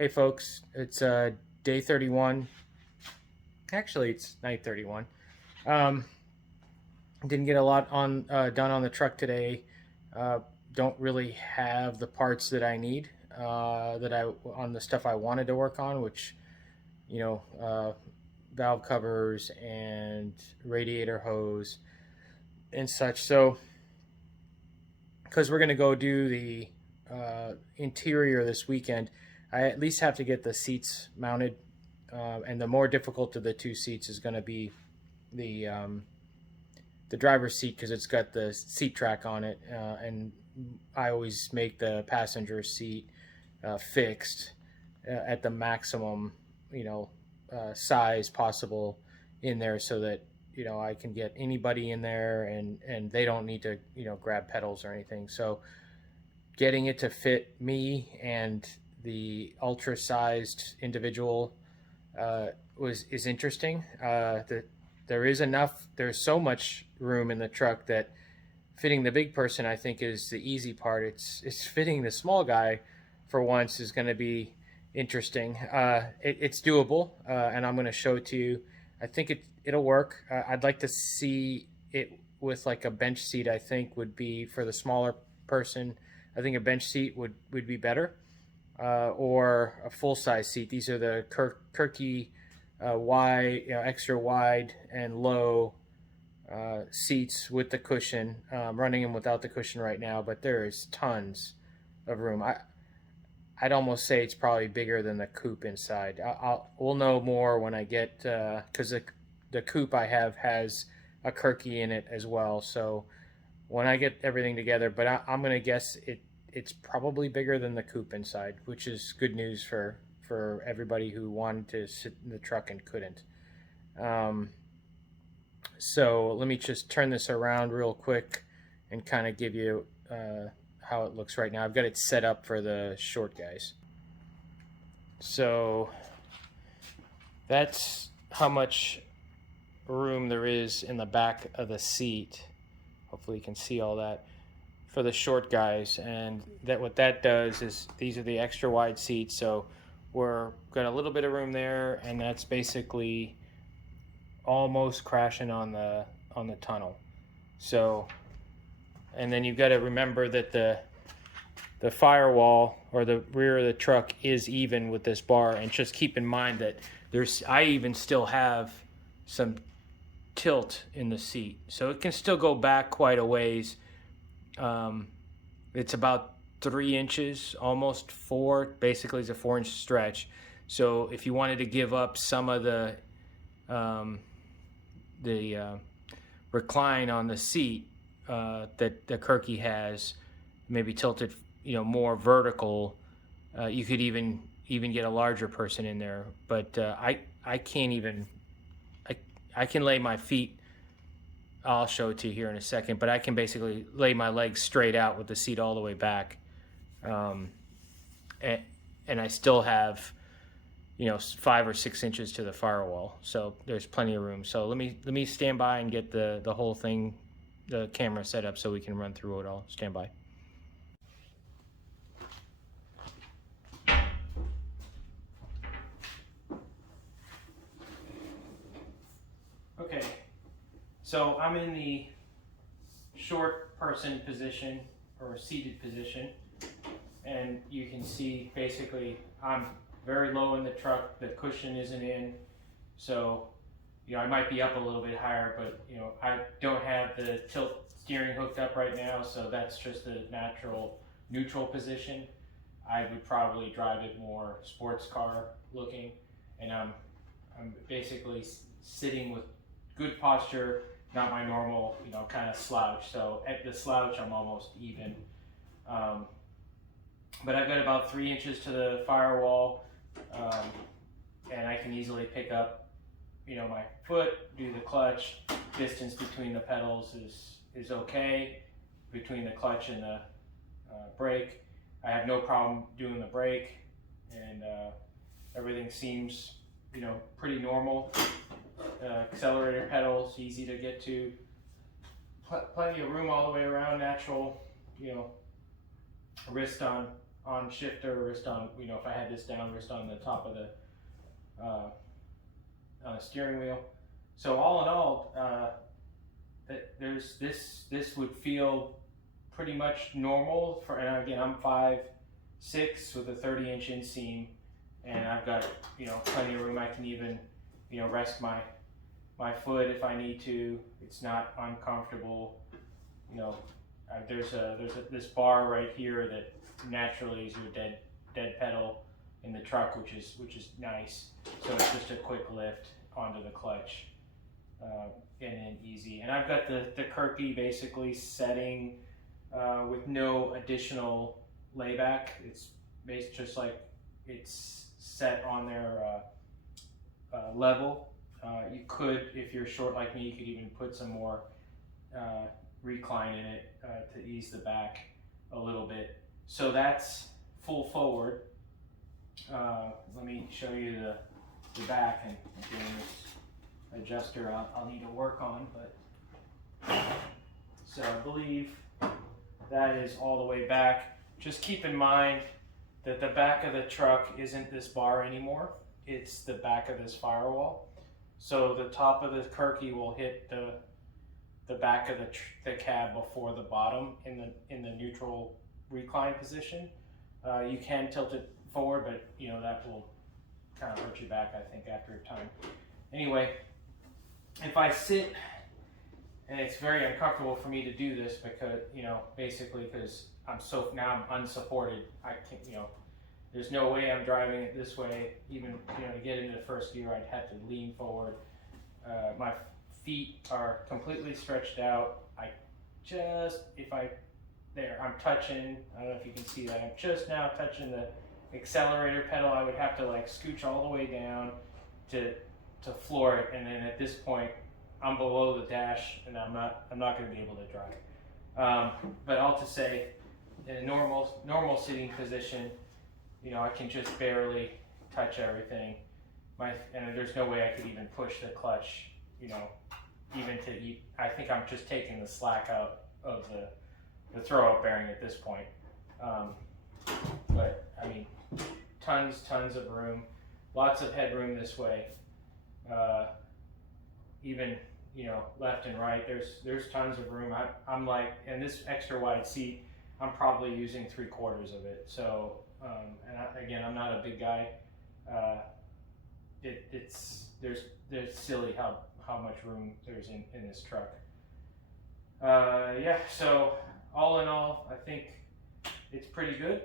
Hey folks, it's day 31. Actually, it's night 31. Um, didn't get a lot on done on the truck today. Don't really have the parts that I need that I on the stuff I wanted to work on, which you know, valve covers and radiator hose and such. So, because we're gonna go do the interior this weekend, I at least have to get the seats mounted. And the more difficult of the two seats is going to be the the driver's seat because it's got the seat track on it, and I always make the passenger seat fixed at the maximum, size possible in there, so that I can get anybody in there and they don't need to grab pedals or anything. So getting it to fit me and the ultra sized individual is interesting. There's so much room in the truck that fitting the big person, I think, is the easy part. It's fitting the small guy for once is going to be interesting. It's doable, and I'm going to show it to you. I think it'll work. I'd like to see it with like a bench seat. I think would be for the smaller person. I think a bench seat would be better, or a full size seat. These are the Kirky wide, extra wide and low seats with the cushion. Running them without the cushion right now, but there is tons of room. I'd almost say it's probably bigger than the coupe inside. We'll know more when I get, because the coupe I have has a Kirky in it as well. So when I get everything together, but I'm gonna guess it's probably bigger than the coupe inside, which is good news for everybody who wanted to sit in the truck and couldn't. So let me just turn this around real quick and kind of give you how it looks right now. I've got it set up for the short guys. So that's how much room there is in the back of the seat. Hopefully you can see all that for the short guys. And that what that does is these are the extra wide seats. So we're got a little bit of room there, and that's basically almost crashing on the tunnel. So, and then you've got to remember that the firewall or the rear of the truck is even with this bar, and just keep in mind that I even still have some tilt in the seat, so it can still go back quite a ways. It's about 3 inches, almost 4. Basically, it's a 4-inch stretch. So if you wanted to give up some of the recline on the seat that the Kirky has, maybe tilted, more vertical, you could even get a larger person in there. But I can't even. I can lay my feet. I'll show it to you here in a second, but I can basically lay my legs straight out with the seat all the way back, and I still have 5 or 6 inches to the firewall, so there's plenty of room. So let me stand by and get the whole thing, the camera set up, so we can run through it all. Stand by. Okay, so I'm in the short person position, or seated position, and you can see basically I'm very low in the truck. The cushion isn't in, so I might be up a little bit higher, but I don't have the tilt steering hooked up right now, so that's just a natural neutral position. I would probably drive it more sports car looking, and I'm basically sitting with good posture, not my normal kind of slouch. So at the slouch I'm almost even, but I've got about 3 inches to the firewall, and I can easily pick up my foot, do the clutch. Distance between the pedals is okay, between the clutch and the brake. I have no problem doing the brake, and everything seems pretty normal. Accelerator pedals easy to get to, plenty of room all the way around, natural wrist on on shifter, wrist on, if I had this down, wrist on the top of the steering wheel. So all in all, this would feel pretty much normal for, and again, I'm 5'6" with a 30-inch inseam, and I've got plenty of room. I can even rest my foot if I need to. It's not uncomfortable. There's this bar right here that naturally is your dead pedal in the truck, which is nice. So it's just a quick lift onto the clutch, and then easy. And I've got the Kirky basically setting with no additional layback. It's just like it's set on their level. You could, if you're short like me, you could even put some more recline in it to ease the back a little bit. So that's full forward. Let me show you the back, and again, this adjuster I'll need to work on, but so I believe that is all the way back. Just keep in mind that the back of the truck isn't this bar anymore. It's the back of this firewall. So the top of the Kirky will hit the back of the cab before the bottom in the neutral recline position. You can tilt it forward, but that will kind of hurt your back, I think, after a time. Anyway, if I sit, and it's very uncomfortable for me to do this because basically because I'm unsupported. I can't, there's no way I'm driving it this way. Even to get into the first gear, I'd have to lean forward. My feet are completely stretched out. I'm touching, I don't know if you can see that, I'm just now touching the accelerator pedal. I would have to like scooch all the way down to floor it, and then at this point I'm below the dash, and I'm not going to be able to drive. But all to say, in a normal sitting position, I can just barely touch everything. And there's no way I could even push the clutch, I think I'm just taking the slack out of the throw-up bearing at this point. But I mean, tons of room, lots of headroom this way. Even left and right, there's tons of room. I'm like, and this extra wide seat, I'm probably using 3/4 of it. So, again, I'm not a big guy. There's silly how much room there's in this truck. Yeah, so all in all, I think it's pretty good.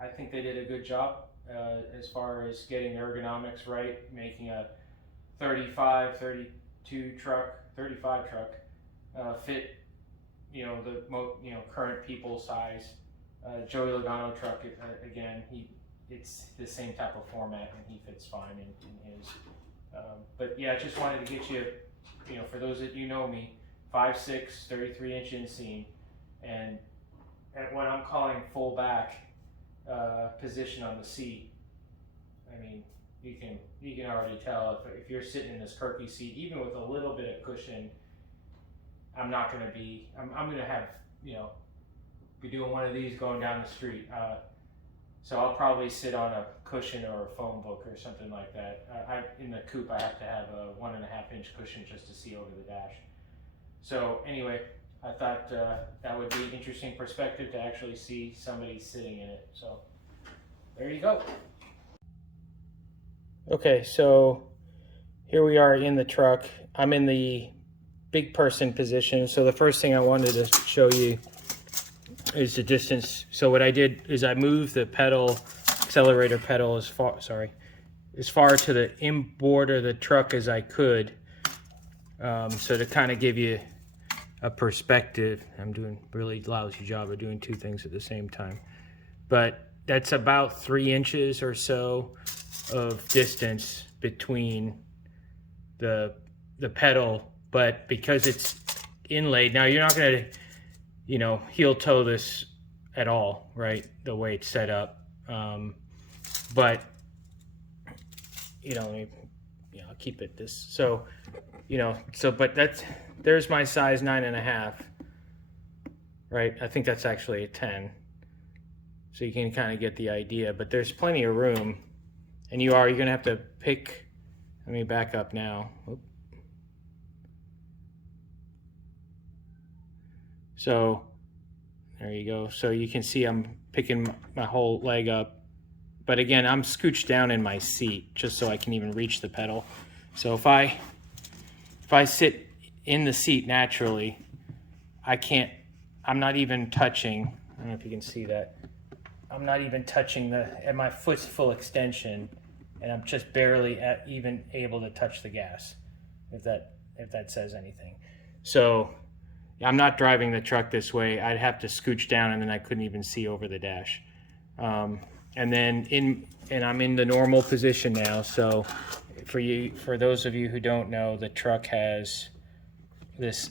I think they did a good job as far as getting the ergonomics right, making a 35 truck fit the current people size. Joey Logano truck, again, it's the same type of format, and he fits fine in his. But yeah, I just wanted to get you, for those that know me, 5'6", 33-inch inseam, and at what I'm calling full back position on the seat. I mean, you can already tell if you're sitting in this Kirky seat, even with a little bit of cushion, I'm not going to be. I'm going to have be doing one of these going down the street. So I'll probably sit on a cushion or a phone book or something like that. In the coupe, I have to have a 1.5-inch cushion just to see over the dash. So anyway, I thought that would be an interesting perspective to actually see somebody sitting in it. So there you go. Okay, so here we are in the truck. I'm in the big person position. So the first thing I wanted to show you is the distance. So what I did is I moved the accelerator pedal as far to the inboard of the truck as I could. So to kind of give you a perspective, I'm doing a really lousy job of doing two things at the same time. But that's about 3 inches or so of distance between the pedal, but because it's inlaid, now you're not going to heel toe this at all, right, the way it's set up, but I'll keep it this, so but there's my size 9.5, right? I think that's actually a 10. So you can kind of get the idea, but there's plenty of room. And you're going to have to pick, let me back up now. Oop. So there you go. So you can see I'm picking my whole leg up. But again, I'm scooched down in my seat just so I can even reach the pedal. So if I sit in the seat naturally, I'm not even touching, I don't know if you can see that. I'm not even touching at my foot's full extension, and I'm just barely even able to touch the gas, if that says anything. So I'm not driving the truck this way. I'd have to scooch down, and then I couldn't even see over the dash. And then I'm in the normal position now. So for those of you who don't know, the truck has this.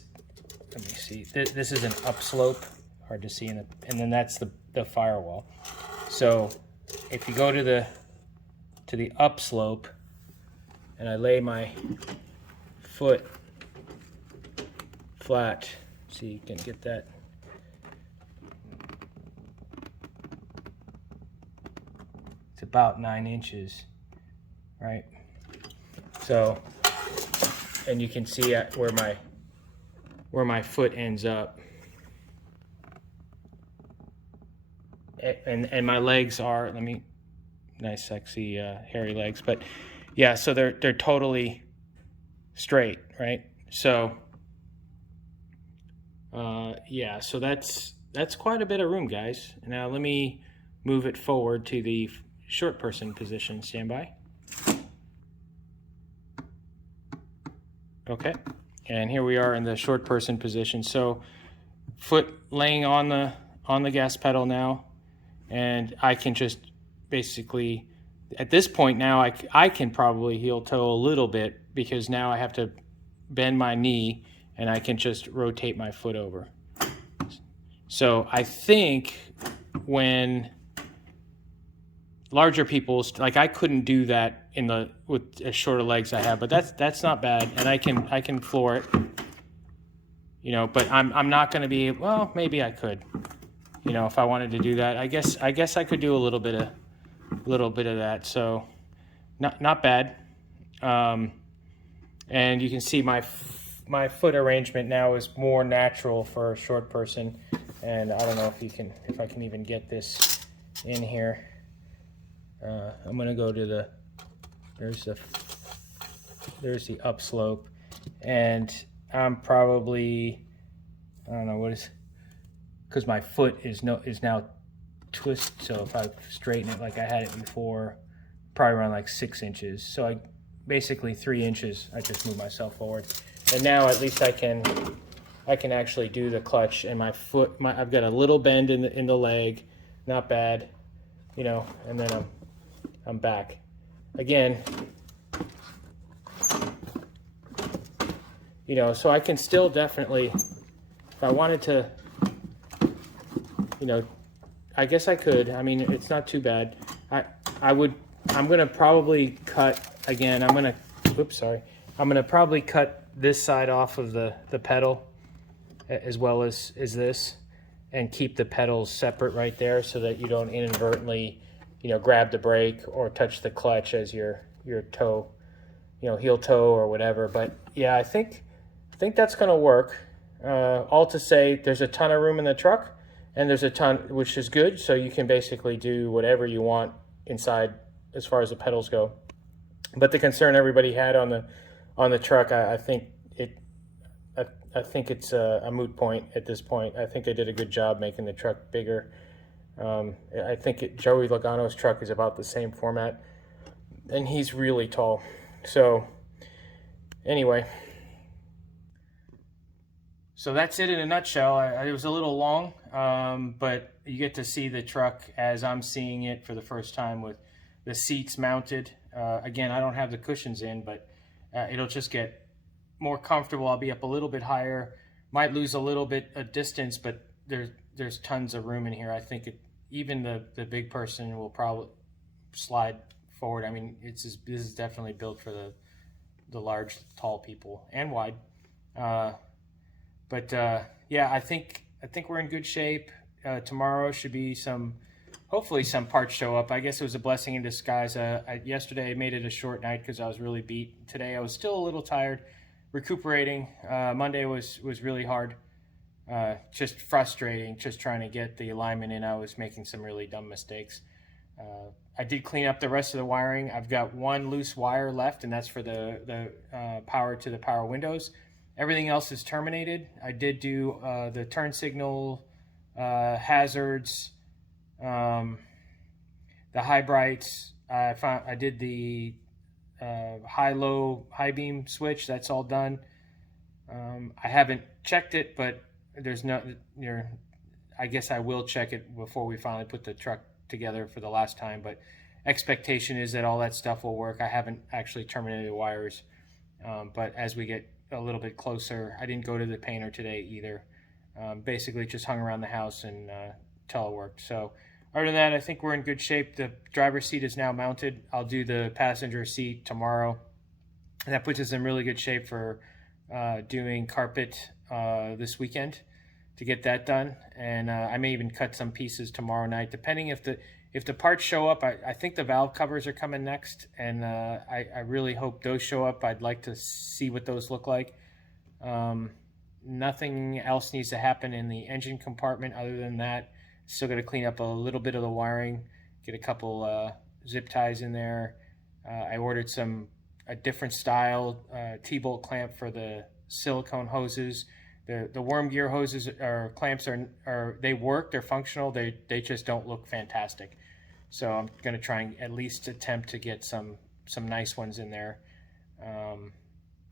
Let me see. This is an upslope, hard to see, and then that's the firewall. So if you go to the upslope, and I lay my foot flat, so you can get that. It's about 9 inches, right? So, and you can see where my foot ends up. And my legs are, nice sexy hairy legs, but yeah, so they're totally straight, right? So yeah, so that's quite a bit of room, guys. Now let me move it forward to the short person position. Stand by. Okay, and here we are in the short person position. So foot laying on the gas pedal now, and I can just basically, at this point now, I can probably heel toe a little bit, because now I have to bend my knee and I can just rotate my foot over. So I think when larger people, like, I couldn't do that with as shorter legs I have, but that's not bad, and I can floor it, you know. But I'm not going to be, well, maybe I could, you know, if I wanted to do that. I guess I could do a little bit of that. So not bad. And you can see my foot arrangement now is more natural for a short person, and I don't know if I can even get this in here. I'm gonna go to there's the upslope, and I'm probably, I don't know because my foot is now twist. So if I straighten it like I had it before, probably around like 6 inches. So basically 3 inches, I just move myself forward, and now at least I can actually do the clutch, and my foot, I've got a little bend in the leg, not bad, you know, and then I'm back again, you know. So I can still definitely, if I wanted to, you know, I guess I could. I mean, it's not too bad. I'm gonna probably cut again. I'm gonna probably cut this side off of the pedal, as well as this, and keep the pedals separate right there, so that you don't inadvertently, you know, grab the brake or touch the clutch as your toe, you know, heel toe or whatever. But yeah, I think that's gonna work. All to say, there's a ton of room in the truck, and there's a ton, which is good. So you can basically do whatever you want inside as far as the pedals go. But the concern everybody had on the truck, I think it's a moot point at this point. I think they did a good job making the truck bigger. I think Joey Logano's truck is about the same format, and he's really tall. So anyway, so that's it in a nutshell. It was a little long, but you get to see the truck as I'm seeing it for the first time, with the seats mounted. Again, I don't have the cushions in, but it'll just get more comfortable. I'll be up a little bit higher, might lose a little bit of distance, but there's tons of room in here. I think even the big person will probably slide forward. I mean, this is definitely built for the large, tall people, and wide. But yeah, I think I think we're in good shape. Tomorrow should be hopefully some parts show up. I guess it was a blessing in disguise. Yesterday I made it a short night because I was really beat. Today I was still a little tired, recuperating. Monday was really hard. Just frustrating, just trying to get the alignment in. I was making some really dumb mistakes. I did clean up the rest of the wiring. I've got one loose wire left, and that's for the power to the power windows. Everything else is terminated. I did do the turn signal, hazards, the high brights. I did the high beam switch. That's all done. I haven't checked it, but there's no. I guess I will check it before we finally put the truck together for the last time. But expectation is that all that stuff will work. I haven't actually terminated the wires, but as we get a little bit closer, I didn't go to the painter today either. Basically, just hung around the house and teleworked. So other than that, I think we're in good shape. The driver's seat is now mounted. I'll do the passenger seat tomorrow. And that puts us in really good shape for doing carpet this weekend to get that done. And I may even cut some pieces tomorrow night, depending if the parts show up. I think the valve covers are coming next, and I really hope those show up. I'd like to see what those look like. Nothing else needs to happen in the engine compartment other than that. Still got to clean up a little bit of the wiring, get a couple zip ties in there. I ordered a different style T-bolt clamp for the silicone hoses. The worm gear hoses or clamps they work, they're functional, they just don't look fantastic. So I'm going to try and at least attempt to get some nice ones in there.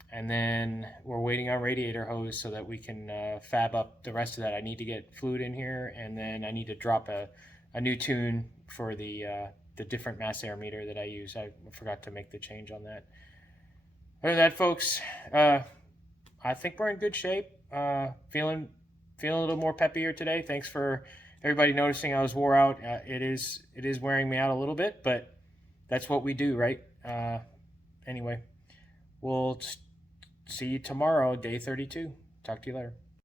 And then we're waiting on radiator hose so that we can fab up the rest of that. I need to get fluid in here, and then I need to drop a new tune for the different mass air meter that I use. I forgot to make the change on that. Other than that, folks, I think we're in good shape. Feeling a little more peppier today. Thanks for everybody noticing I was wore out. It is wearing me out a little bit, but that's what we do, right? Anyway, we'll see you tomorrow, day 32. Talk to you later.